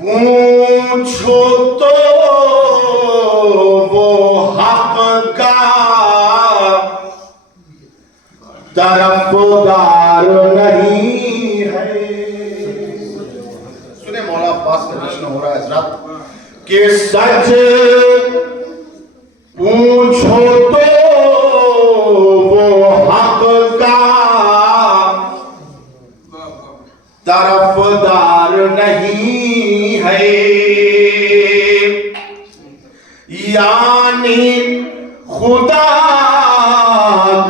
पूछो तो वो हक का तरफदार नहीं है। सुने मौला अब्बास का जश्न हो रहा है हजरत कि सच पूछो तो वो हक का तरफदार नहीं है। यानी खुदा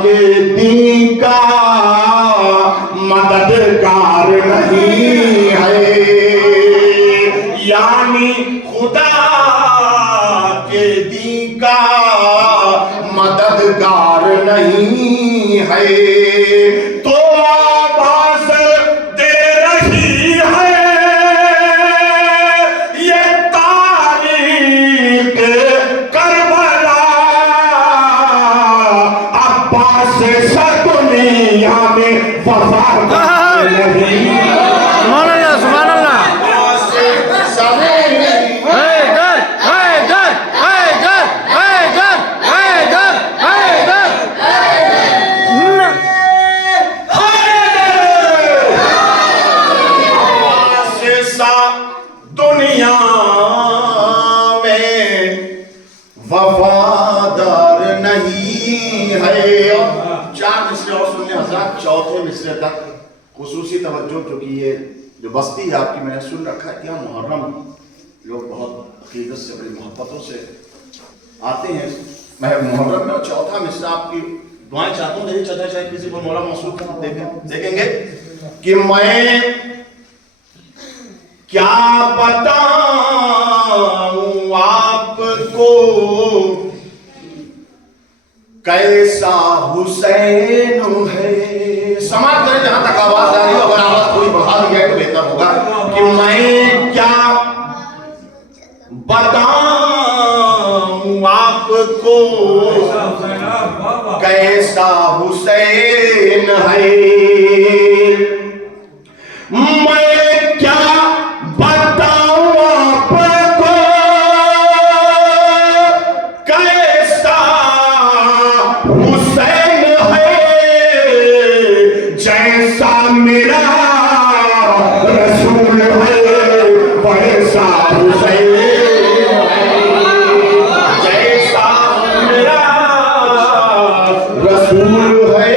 के दीन का मददगार नहीं है। यानी खुदा के दीन का मददगार नहीं है। तो आवाज दे रही है ये तारीख करबला, अब्बास सा दुनिया में वफादार नहीं। दुनिया में वफादार नहीं है। चार मिसरे और सुनने हजरत, चौथे मिसरे तक खुसूसी तवज्जो, क्योंकि ये जो बस्ती है आपकी मैंने सुन रखा है कि यहाँ मुहर्रम लोग बहुत अकीदत से बड़ी मोहब्बतों से आते हैं मुहर्रम में। चौथा मिसरा आपकी दुआएं चाहता हूँ, मेरी चाचा शायद किसी को मौला मौसूल देखेंगे कि मैं क्या बताऊं आपको कैसा हुसैन है। समाप्त करें जहां तक आवाज आ रही हो, अगर आवाज थोड़ी बढ़ा दी जाए तो बेहतर होगा कि मैं क्या बताऊं आपको कैसा हुसैन है। मैं क्या बताऊं आपको कैसा हुसैन है। जैसा मेरा रसूल है वैसा हुसैन है। जैसा मेरा रसूल है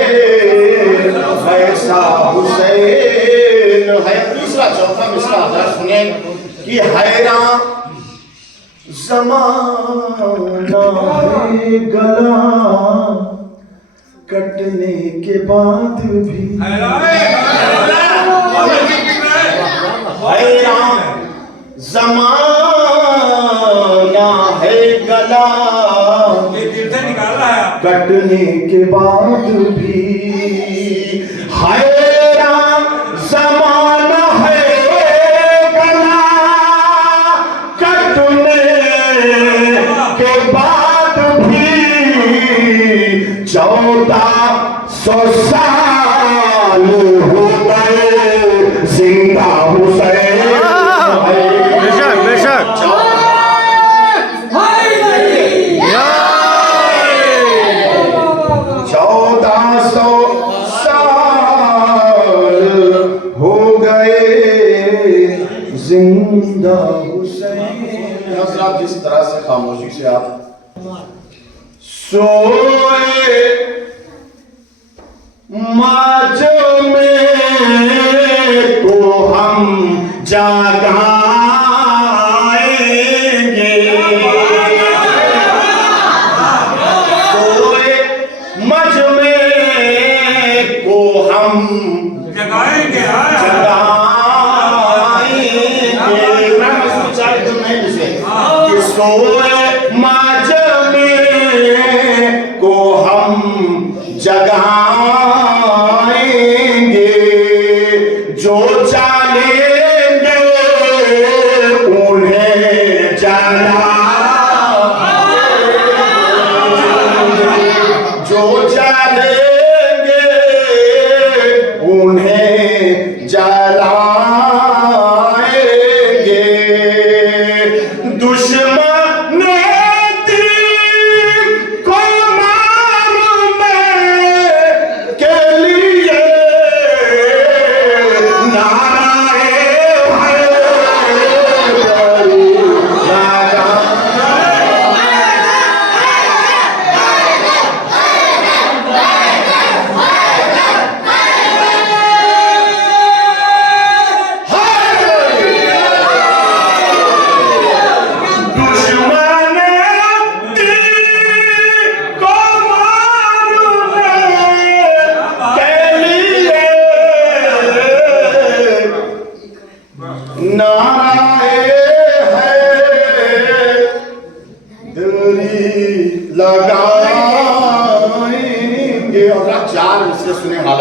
वैसा हुसैन है। तीसरा चौथा मिसरा हजरत सुने कि हैरान ज़माना है गला कटने के बाद भी। हैरान ज़माना है गला कटने के बाद भी। हैरान ज़माना है गला कटने के बाद भी। 1400 साल हो गए जिंदा हुसैन। बेशक बेशक 1400 साल हो गए जिंदा हुसैन। हज़रात, जिस तरह से खामोशी से आप सोए माज में को हम जगाएंगे। सोए मज में को हम जगाएंगे। सोए मज में को हम जगाएंगे। जो चलेंगे उन्हें जला, जो चलेंगे उन्हें जला।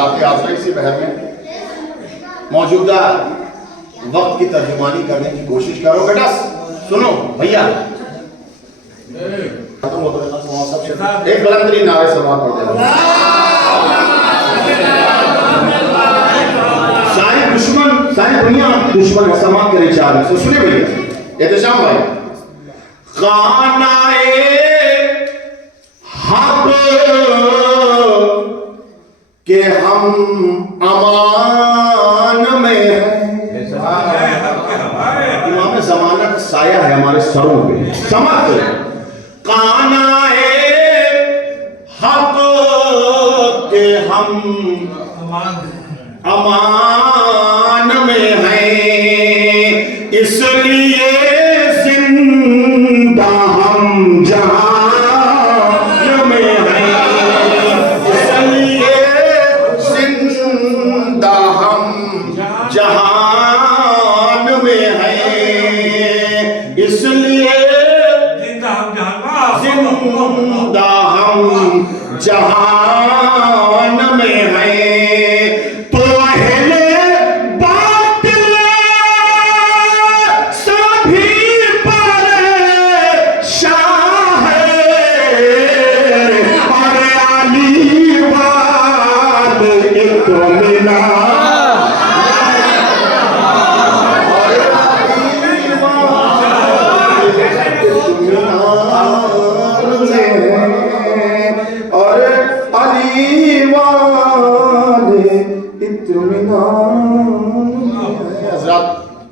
हालात आज़रा इसी बहर में मौजूदा वक्त की तर्जुमानी करने की कोशिश करो। बेटा सुनो भैया, एक बुलंदतरीन नारे समात पढ़ देना। सारी दुनिया दुश्मन है, समात करे चार में। सुनिए भैया, एहतशाम भाई, खानाए हक के हम अमान में हैं। इमाम ज़माना का साया है हमारे सरों पे। समात कानाए हक के हम अमान में हैं, इसलिए जिंदा हम जहान में हैं, इसलिए जिंदा हम जहान में हैं, इसलिए जिंदा हम जहान में हैं।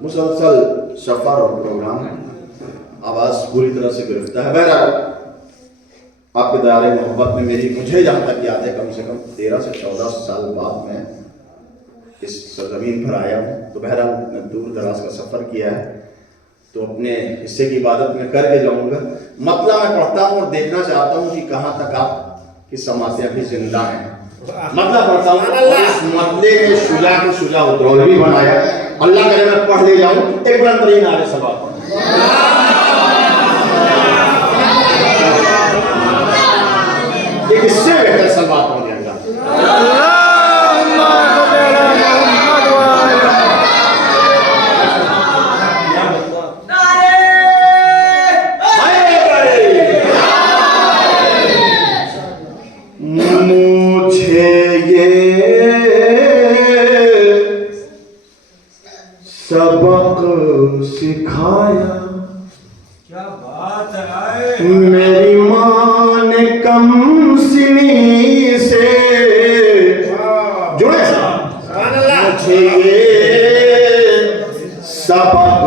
मुसलसल सफर और प्रोग्राम आवाज पूरी तरह से गिरफ्तार है। बहरहाल आपके दायरे मोहब्बत में मुझे जहाँ तक याद है, कम से कम 13 से 14 साल बाद मैं इस सरजमीन पर आया हूँ। तो बहरहाल मैं दूर दराज का सफ़र किया है, तो अपने हिस्से की इबादत में करके जाऊँगा। मतलब मैं पढ़ता हूँ और देखना चाहता हूँ कि कहाँ तक आप की समासिया भी जिंदा है। मतलब पढ़ता हूँ, इस मतले में शुजा को शुजा उतरौलवी बनाया। अल्लाह करे मैं पढ़ ले जाऊँ, एक बुलंदतरीन नारे सवाब पढ़। एक इससे बेहतर सवाब पढ़ जाएगा। मुझे ये सबक सिखाया, क्या बात है, मेरी माँ ने कम सिनी से जुड़े। मुझे ये सबक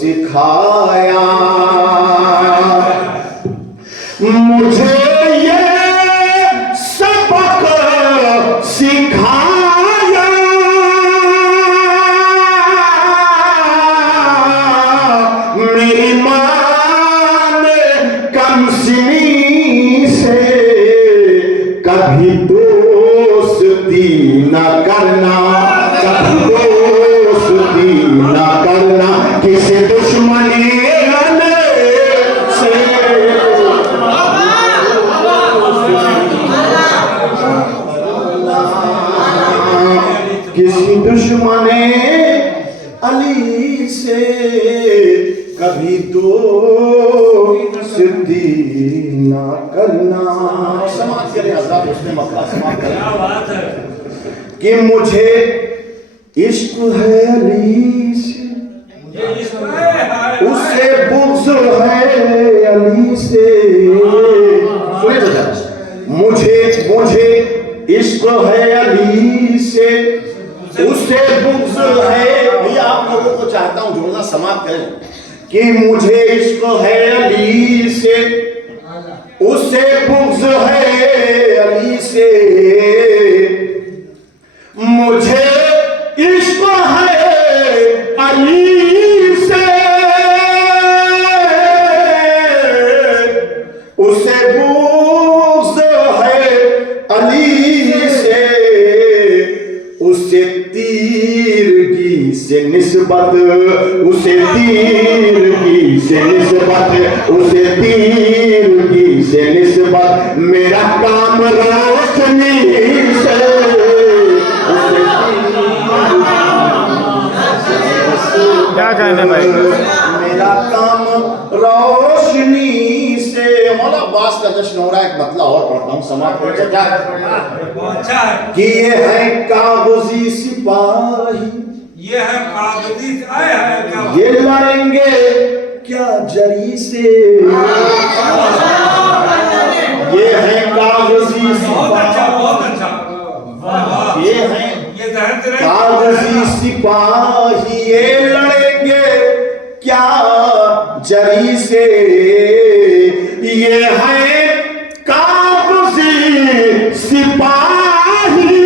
सिखाया, मुझे ये सबक सिखाया, मेरी माँ ने कमसिनी से कभी दोस्ती न करना, कभी दोस्ती न करना, किसी दुश्मनी से किसी दुश्मने अली से कभी दोस्ती ना करना। समाज के लिए आजाद उसने मसला समाज कर, क्या बात है कि मुझे इश्क है अली से, उससे बुग़्ज़ है अली से। सुनिए तो मुझे इश्क है अली से, उससे बुग़्ज़ है। भैया आप लोगों को चाहता हूं जोड़ना समाप्त करें कि मुझे इश्क है अली से, उससे बुग़्ज़ है अली से, मुझे इश्क है अली से, उससे बुग़्ज़ है अली से, उससे तीरगी से निस्बत, उसे तीरगी से निस्बत, उसे तीरगी से निस्बत, मेरा काम रोशनी से क्या कहने भाई? मेरा काम रोशनी से। मौला अब्बास का जश्न हो रहा है, एक मतला और पढ़ता हूँ, समाप्त हो जाता है कि ये है कागजी सिपाही, ये है कागजी, ये लड़ेंगे क्या जरी से। ये है कागजी सिपाही, ये है कागजी सिपाही, ये लड़ेंगे क्या जरी से। ये है कागजी सिपाही,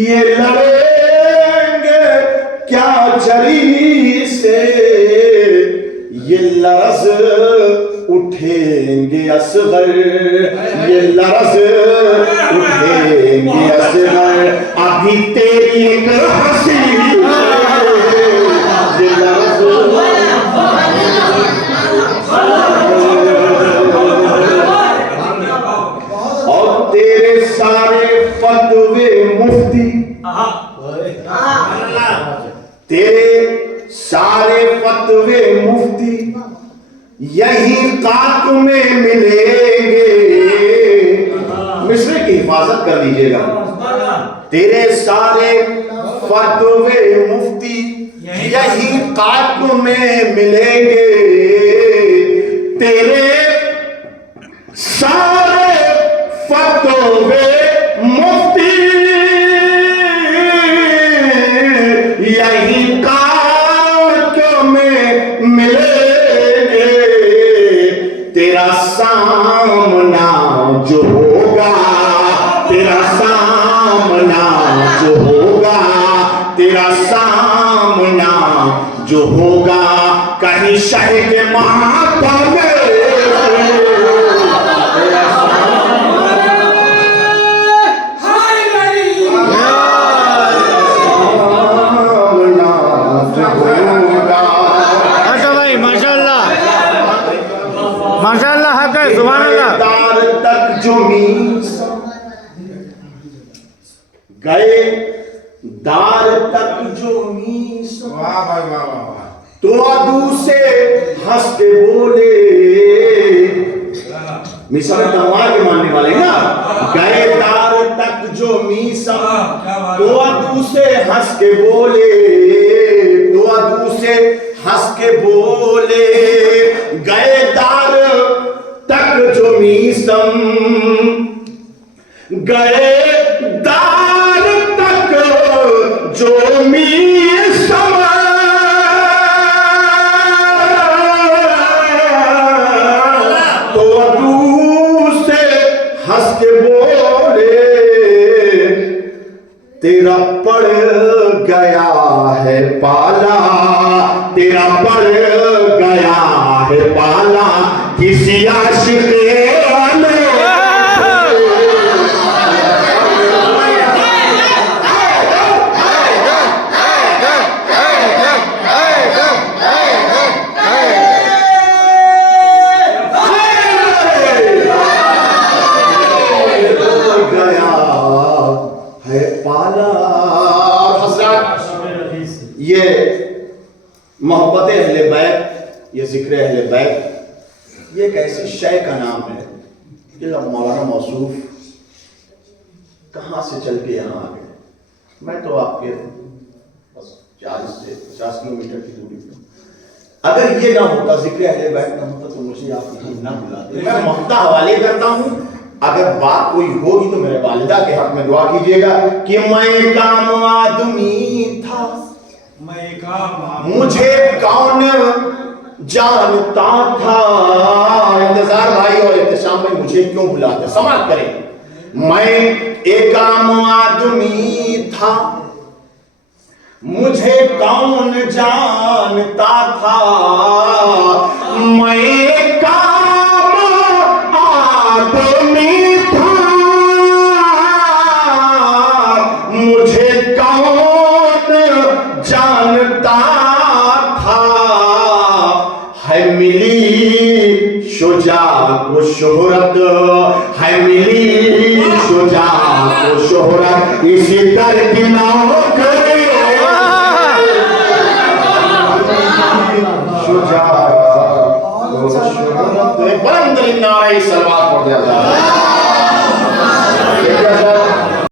ये लड़ेंगे क्या जरी से। ये लरज़ उठेंगे असगर, ये लरज़ उठेंगे असगर। अभी तेरी एक हंसी ये लरज़ और तेरे सारे फतवे मुफ्ती, तेरे सारे फतवे मुफ्ती यही काक में मिलेंगे। मिस्र की हिफाजत कर लीजिएगा। तेरे सारे फतवे मुफ्ती यही काक में मिलेंगे। तेरे सारे फतवे मुफ्ती यही काक में मिलेंगे। तेरा सामना जो होगा, तेरा सामना जो होगा, तेरा सामना जो होगा कहीं शहर के माता में। माशाअल्लाह हक है, सुभान अल्लाह। दार तक जो मीस गए, दार तक जो मीस, वाह भाई वाह वाह वाह। तो अदू से हंस के बोले, मिसा में तलवार के मानने वाले ना। गए दार तक जो मीसा, तो अदू से हंस के बोले, तो अदू से हंस के बोले। गए दार तक जो मीसम, गए दार तक जो मीसम, तो अदू से हंस के बोले। तेरा पड़ गया है पाला, तेरा पड़ गया है पाला किसी आशिक वाले। गया है पाला। ये मोहब्बत अहले बैत, ये जिक्र अहले बैत, ये एक ऐसी शय का नाम है कि मौलाना मौसूफ कहाँ से चल के यहाँ आ गए। मैं तो आपके बस 40 से 50 किलोमीटर की दूरी पर। अगर ये ना होता, जिक्र अहले बैत ना होता, तो मुझे आप यहाँ ना बुलाते। मैं मफ्ता हवाले करता हूँ। अगर बात कोई होगी तो मेरे वालिदा के हक में दुआ कीजिएगा कि मैं काम आदमी था, मुझे कौन जानता था। इंतजार भाई और एहतशाम भाई मुझे क्यों बुलाते, समाप्त करें। मैं एक आम आदमी था, मुझे कौन जानता था। मैं एक आम आदमी था, मुझे कौन जानता था। है मिली शुजा को शोहरत, है मिली शुजा को शोहरत इसी दर की नौकरी शुजाअत और शोहरत। एक बुलंद नारे सलवात पढ़ दिया जाए।